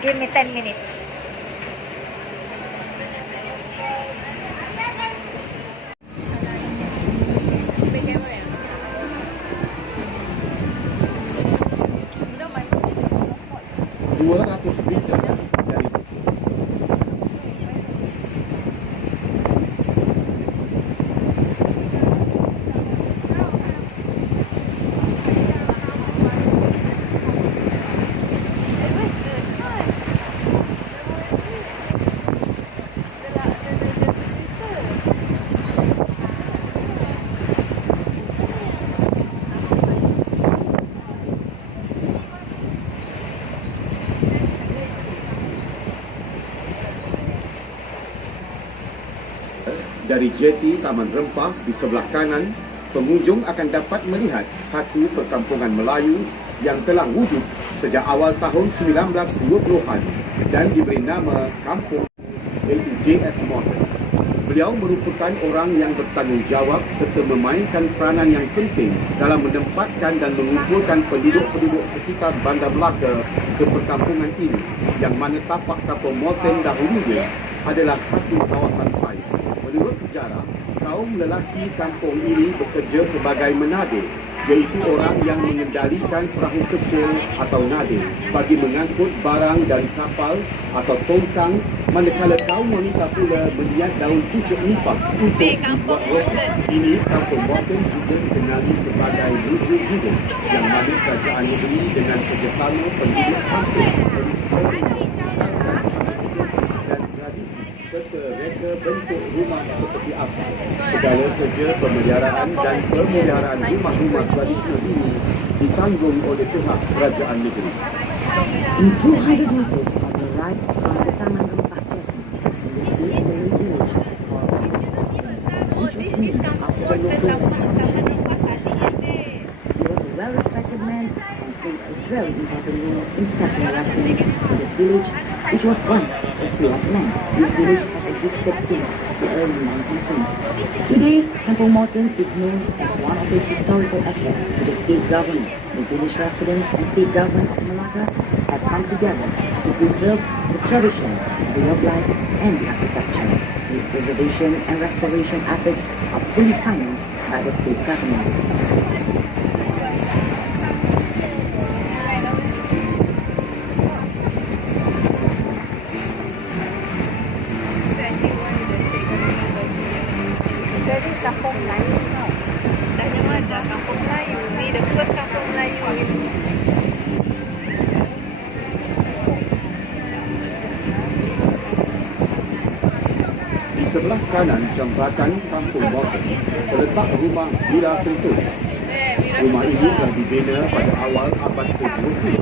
Give me 10 minutes. Meter dari jeti Taman Rempah di sebelah kanan, pengunjung akan dapat melihat satu perkampungan Melayu yang telah wujud sejak awal tahun 1920-an dan diberi nama kampung, iaitu J.F. Morton. Beliau merupakan orang yang bertanggungjawab serta memainkan peranan yang penting dalam menempatkan dan mengumpulkan penduduk-penduduk sekitar Bandar Melaka ke perkampungan ini, yang mana tapak kampung Morton dahulunya adalah satu kawasan paya. Menurut sejarah, kaum lelaki kampung ini bekerja sebagai menadir, iaitu orang yang mengendalikan perahu kecil atau nadir bagi mengangkut barang dari kapal atau tongkang, manakala kaum wanita pula melihat daun pucuk nipah untuk dibuat rokok. Ini kampung Morton juga dikenali sebagai museum hidup, yang mana kerajaan negeri dengan kerjasama penduduk kampung dan tradisi serta reka bentuk rumah seperti asal. Segala kerja pemeliharaan dan pemeliharaan rumah-rumah tradisional ini ditanggung oleh pihak kerajaan negeri. In 200 meters on the right from the Taman Rempah Jetty, you will see a little village called Ed, which was named after the local politician. He was a well-respected man and played a very important role in several aspects of this village, which was once a swamp land. This village has existed since the early 1920s. Today, Kampung Morton is known as one of the historical assets to the state government. The village residents and state government of Malacca have come together to preserve the tradition, the way of life, and the architecture. These preservation and restoration efforts are fully financed by the state government. Jadi kampung Melayu tau. Dah nyaman dah kampung Melayu. Ni the first kampung Melayu ini. Di sebelah kanan jambatan Kampung Morton terletak rumah Villa Sentosa. Rumah ini telah dibina pada awal abad ke-20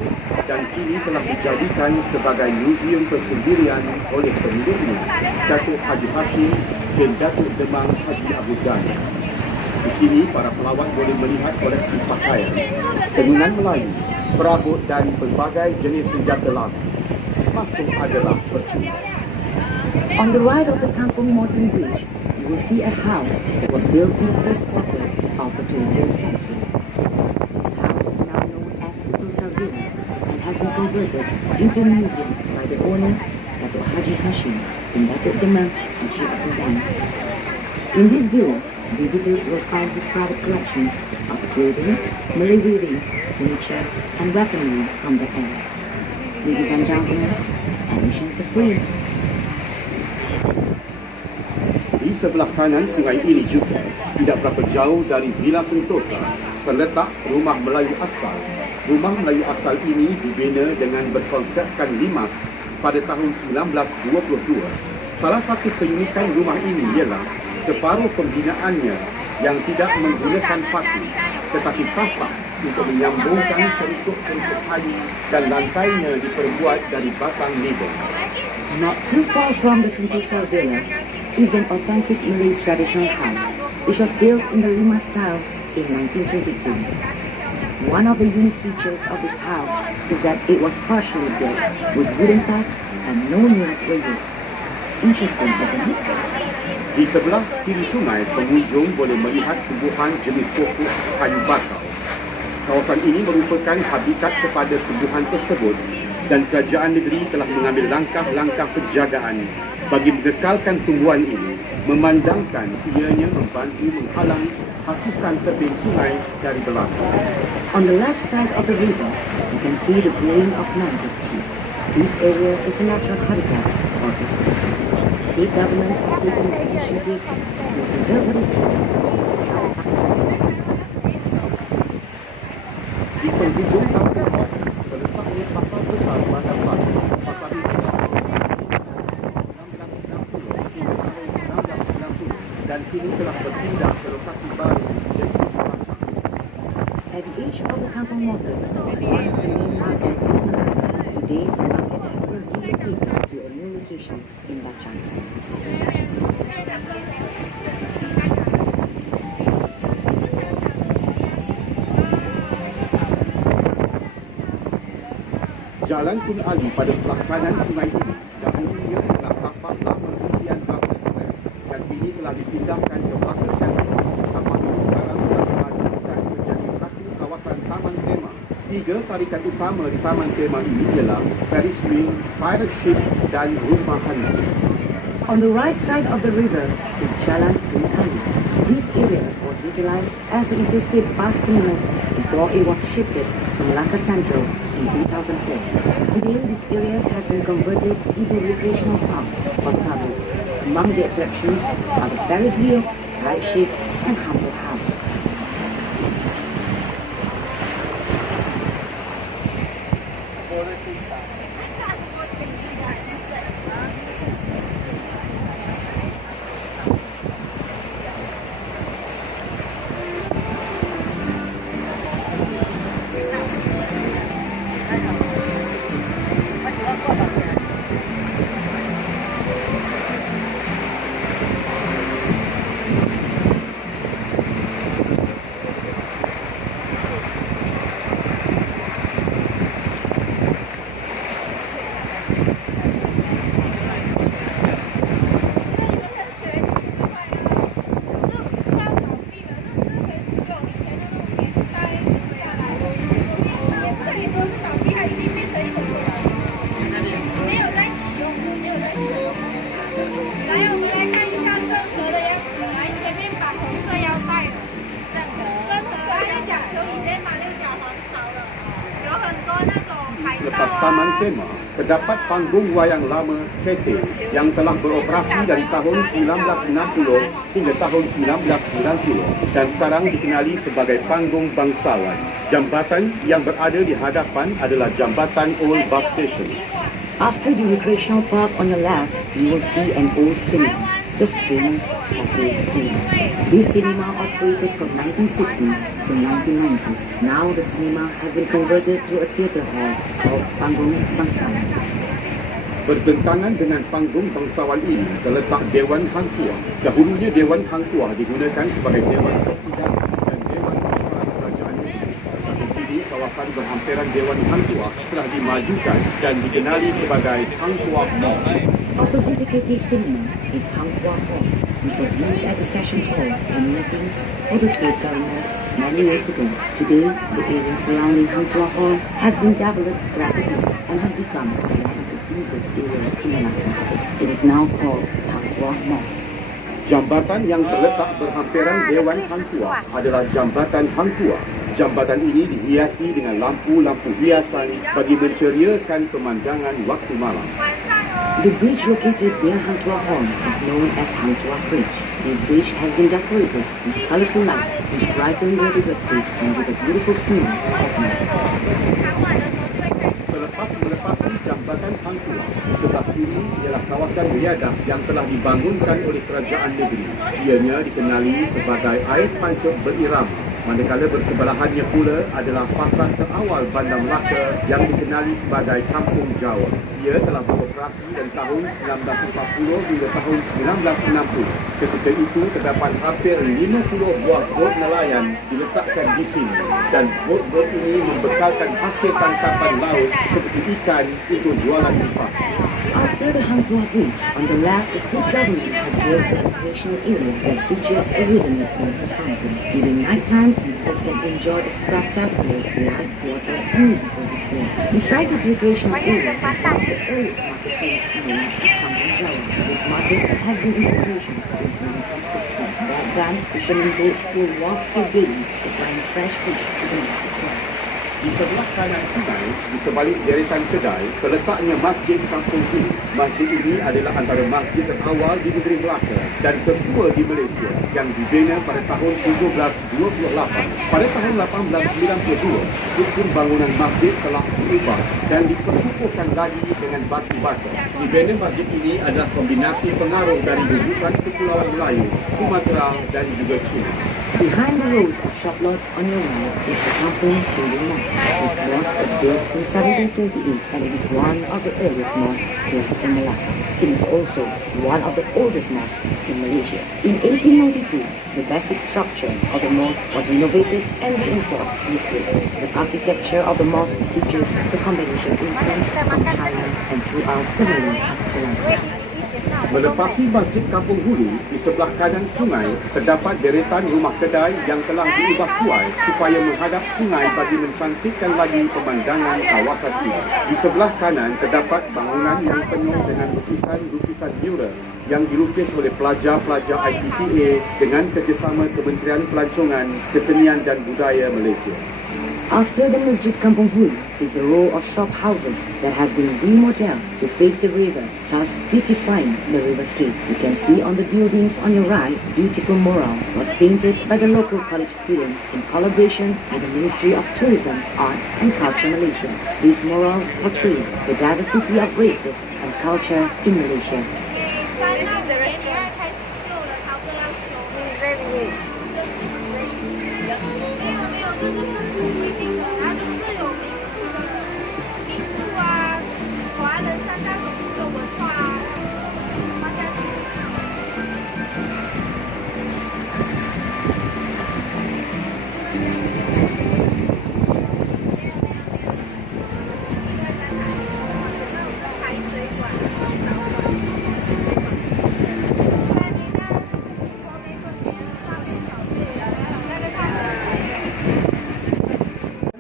dan kini telah dijadikan sebagai muzium persendirian oleh pemiliknya, Datuk Haji Hashim bin Datuk Demang Haji Abu Dhani. Di sini, para pelawat boleh melihat koleksi pakaian, tenunan Melayu, perabot dan pelbagai jenis senjata lama. Masuk adalah percuma. On the right of the Kampung Morton Bridge, you will see a house that was built in the first quarter of the 20th century. This house is now known as Sentosa Villa and has been converted into a museum by the owner, Datuk Haji Hashim bin Datuk Demang Haji Abu Dhani. In this villa, visitors will find his private collections of clothing, Malay weaving, furniture, and weaponry from the era. Ladies and gentlemen, admissions are free. Di sebelah kanan sungai ini juga, tidak berapa jauh dari Villa Sentosa, terletak rumah Melayu asal. Rumah Melayu asal ini dibina dengan berkonsepkan limas pada tahun 1922. Salah satu keunikan rumah ini ialah separuh pembinaannya yang tidak menggunakan paku, tetapi tapak untuk menyambungkan cerukut-cerukut kayu dan lantainya diperbuat dari batang lidah. Not too far from the Sentosa Villa is an authentic Malay traditional house, which was built in the Lima style in 1922. One of the unique features of this house is that it was partially built with wooden pegs and no nails were used. Interesting, isn't it? Di sebelah kiri sungai, pengunjung boleh melihat tumbuhan jenis pokok kayu bakau. Kawasan ini merupakan habitat kepada tumbuhan tersebut dan kerajaan negeri telah mengambil langkah-langkah penjagaan bagi mengekalkan tumbuhan ini, memandangkan ianya membantu menghalang hakisan tebing sungai dari berlaku. On the left side of the river, you can see the growing of mangrove trees. This area is a natural habitat for the species. State government has taken initiatives to preserve what is area. Di penghujung kampung terletaknya pasar besar Bandar Batu. Pasar ini dan kini telah berpindah ke lokasi baru iaitu Pacang. At the edge of the Kampung Motor, once the main market of Malacca, today the market has been relocated to a new location in Bachang. Jalan Tun Ali pada sebelah kanan sungai ini dahulunya adalah tapak lama impian Batu Express dan kini telah dipindahkan ke Batu Sentral. Tapak ini sekarang telah dimajukan menjadi satu kawasan taman tema. Tiga tarikan utama di taman tema ini ialah Ferris wheel, pirate ship dan rumah hantu. On the right side of the river is Jalan Tun Ali. This area was utilized as the interstate bus terminal before it was shifted to Malacca Central in 2004. Today, this area has been converted into a recreational park for the public. Among the attractions are the Ferris wheel, ride ships, and haunted house. Selepas Taman Tema, terdapat panggung wayang lama Cete yang telah beroperasi dari tahun 1960 hingga tahun 1990 dan sekarang dikenali sebagai panggung bangsawan. Jambatan yang berada di hadapan adalah Jambatan Old Bus Station. After the recreational park on your left, you will see an old cinema, the famous Cafe Cinema. This cinema operated from 1960 to 1990. Now the cinema has been converted to a theatre hall called Panggung Bangsawan. Bertentangan dengan panggung bangsawan ini terletak Dewan Hang Tuah. Dahulunya Dewan Hang Tuah digunakan sebagai Dewan Presiden dan Dewan Pasaran Kerajaan Negeri. Tapi kini kawasan berhampiran Dewan Hang Tuah telah dimajukan dan dikenali sebagai Hang Tuah Mall. Opposite the KT Cinema is Hang Tuah Hall, which was used as a session hall and meetings for the state government many years ago. Today, the area surrounding Hang Tuah Hall has been developed rapidly and has become one of the busiest areas in Malacca. It is now called Hang Tuah Mall. Jambatan yang terletak berhampiran Dewan Hang Tuah adalah Jambatan Hang Tuah. Jambatan ini dihiasi dengan lampu-lampu hiasan bagi menceriakan pemandangan waktu malam. The bridge located near Hang Tuah Hall is known as Hang Tuah Bridge. This bridge has been decorated with colorful lights which brighten the river street and with a beautiful snow at night. Selepas melepasi Jambatan Hang Tuah, di sebelah kiri ialah kawasan riadah yang telah dibangunkan oleh kerajaan negeri. Ianya dikenali sebagai Air Pancuk Berirama. Manakala bersebelahannya pula adalah pasar terawal Bandar Melaka yang dikenali sebagai Kampung Jawa. Ia telah beroperasi dari tahun 1940 hingga tahun 1960. Ketika itu terdapat hampir 50 buah bot nelayan diletakkan di sini dan bot-bot ini membekalkan hasil tangkapan laut seperti ikan untuk jualan di pasar. After the Hang Tuah Bridge, on the left, the state government has built a recreational area that features a rhythmic water fountain. During nighttime, visitors can enjoy a spectacular light, water, and musical display. Besides this recreational area, the earliest market place in the land is Kampung Jawa. This market has been in operation since 1960. That brand, fishermen boats will walk through daily, supplying fresh fish to the market stall. Di sebelah kanan sungai, di sebalik deretan kedai, terletaknya Masjid Kampung Hulu. Masjid ini adalah antara masjid terawal di negeri Melaka dan tertua di Malaysia yang dibina pada tahun 1728. Pada tahun 1892, struktur bangunan masjid telah diubah dan diperkukuhkan lagi dengan batu bata. Dibina masjid ini adalah kombinasi pengaruh dari gugusan Kepulauan Melayu, Sumatera dan juga China. Behind the rows of shop lots on your right is the Kampung Hulu Mosque. This mosque was built in 1728 and it is one of the earliest mosques built in Malacca. It is also one of the oldest mosques in Malaysia. In 1892, the basic structure of the mosque was renovated and reinforced with brick. The architecture of the mosque features the combination influence from China and throughout the Malay Archipelago. Melepasi Masjid Kampung Hulu, di sebelah kanan sungai, terdapat deretan rumah kedai yang telah diubah suai supaya menghadap sungai bagi mencantikkan lagi pemandangan kawasan ini. Di sebelah kanan terdapat bangunan yang penuh dengan lukisan-lukisan mural yang dilukis oleh pelajar-pelajar IPTA dengan kerjasama Kementerian Pelancongan, Kesenian dan Budaya Malaysia. After the Masjid Kampung Hulu is a row of shop houses that has been remodeled to face the river, thus beautifying the riverscape. You can see on the buildings on your right, beautiful murals was painted by the local college students in collaboration with the Ministry of Tourism, Arts and Culture Malaysia. These murals portray the diversity of races and culture in Malaysia.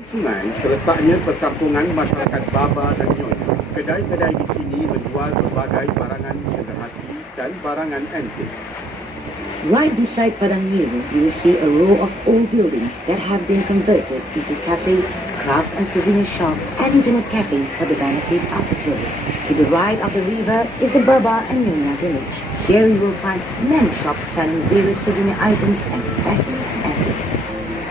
Sungai terletaknya perkampungan masyarakat Baba dan Nyonya. Kedai-kedai di sini menjual berbagai barangan sederhana dan barangan antik. Right beside Padang Miru, you will see a row of old buildings that have been converted into cafes, craft and souvenir shop, and internet cafe for the benefit of the tourists. To the right of the river is the Baba and Nyonya village. Here you will find many shops selling various souvenir items and fascinating antiques.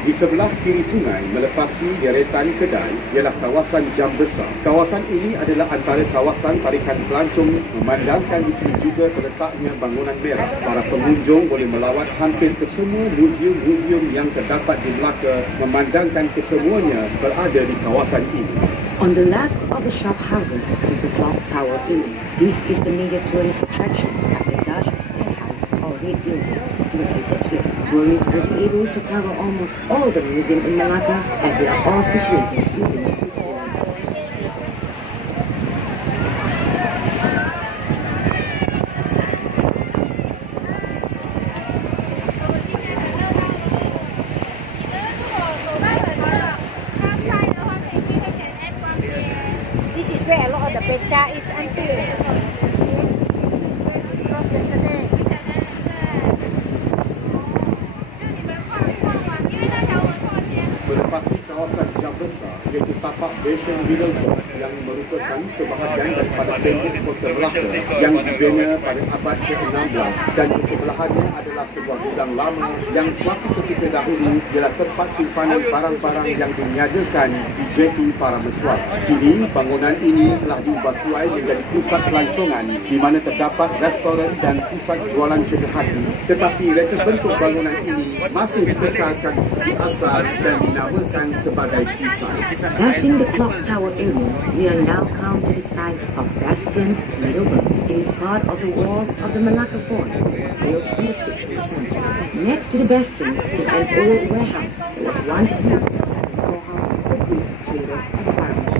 Di sebelah kiri sungai, melepasi deretan kedai, ialah kawasan Jam Besar. Kawasan ini adalah antara kawasan tarikan pelancong, memandangkan di sini juga terletaknya bangunan merah. Para pengunjung boleh melawat hampir ke semua muzium-muzium yang terdapat di Melaka, memandangkan kesemuanya berada di kawasan ini. On the left of the shop houses is the clock tower area. This is the major tourist attraction of the Dutch Statehouse or Red Building is located here. Tourists will be able to cover almost all the museums in Malacca as they are all situated within this area. This is where a lot of the beca is until cross yesterday. Melepasi kawasan Jam Besar, iaitu tapak Bashan Middleburg yang merupakan sebahagian daripada tembok kota Melaka yang dibina pada abad ke-16 dan di sebelahannya adalah sebuah gudang lama yang suatu ketika dahulu ialah tempat simpanan barang-barang yang diniadakan di jeti para mesuap. Kini bangunan ini telah diubah suai menjadi pusat pelancongan di mana terdapat restoran dan pusat jualan cedera-hati, tetapi reka bentuk bangunan ini masih dikekalkan seperti asal dan dinamakan sebagai kisah. Passing the clock tower area, we are now come to the site of Bastion Middleburg. It is part of the wall of the Malacca Fort, built in the 16th century. Next to the bastion is an old warehouse that was once used as a storehouse for goods traded and farmers.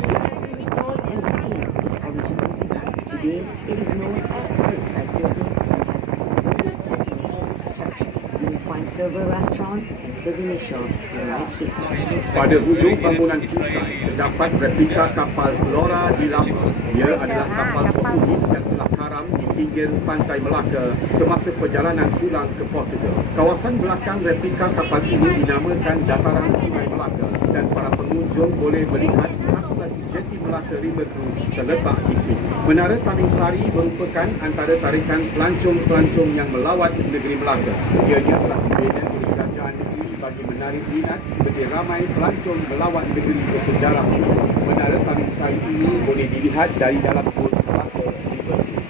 It has been restored and retained its original design. Again, it is known as the riverside building and has you will find several restaurants and souvenir shops right here. Pada hujung bangunan pusat terdapat replika kapal Flora di Lama. Ia adalah kapal Portugis yang telah karam di pinggir pantai Melaka semasa perjalanan pulang ke Portugal. Kawasan belakang replika kapal ini dinamakan Dataran Sungai Melaka dan para pengunjung boleh melihat satu lagi jeti Melaka River Cruise terletak di sini. Menara Taning Sari merupakan antara tarikan pelancong-pelancong yang melawat negeri Melaka. Ianya telah dibina oleh kerajaan negeri bagi menarik minat bagi ramai pelancong melawat negeri bersejarah. Menara Taning Sari ini boleh dilihat dari dalam bot Melaka River Cruise.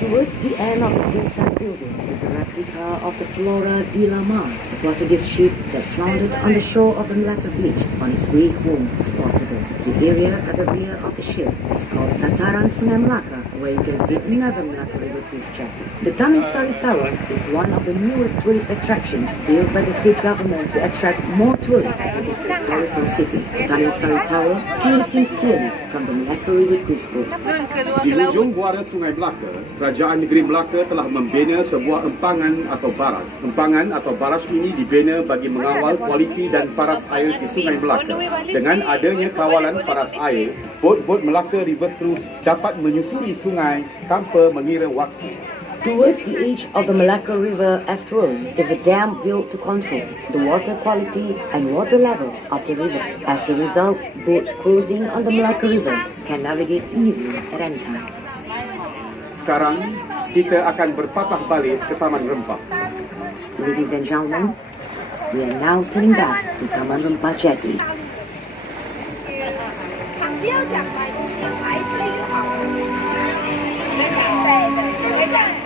Towards the end of the hillside building is a replica of the Flora di La Mar, a Portuguese ship that foundered on the shore of the Malacca beach on its way home to Portugal. The area at the rear of the ship is called Dataran Sungai Melaka, where you can see another Malacca River cruise jetty. The Taning Sari Tower is one of the newest tourist attractions built by the state government to attract more tourists to this historical city. The Taning Sari Tower can be seen clearly from the Malacca River cruise boat. Di hujung buara Sungai Melaka, Kerajaan Negeri Melaka telah membina sebuah empangan atau baras. Empangan atau baras ini dibina bagi mengawal kualiti dan paras air di Sungai Melaka. Dengan adanya kawalan paras air, bot-bot Melaka River Cruise dapat menyusuri sungai tanpa mengira waktu. Towards the edge of the Malacca River estuary is a dam built to control the water quality and water level of the river. As the result, boats cruising on the Malacca River can navigate easily at any time. Sekarang, kita akan berpatah balik ke Taman Rempah. Ladies and gentlemen, we are now turning back to Taman Rempah Jetty. 旁边讲白，讲白是一个好。对对对。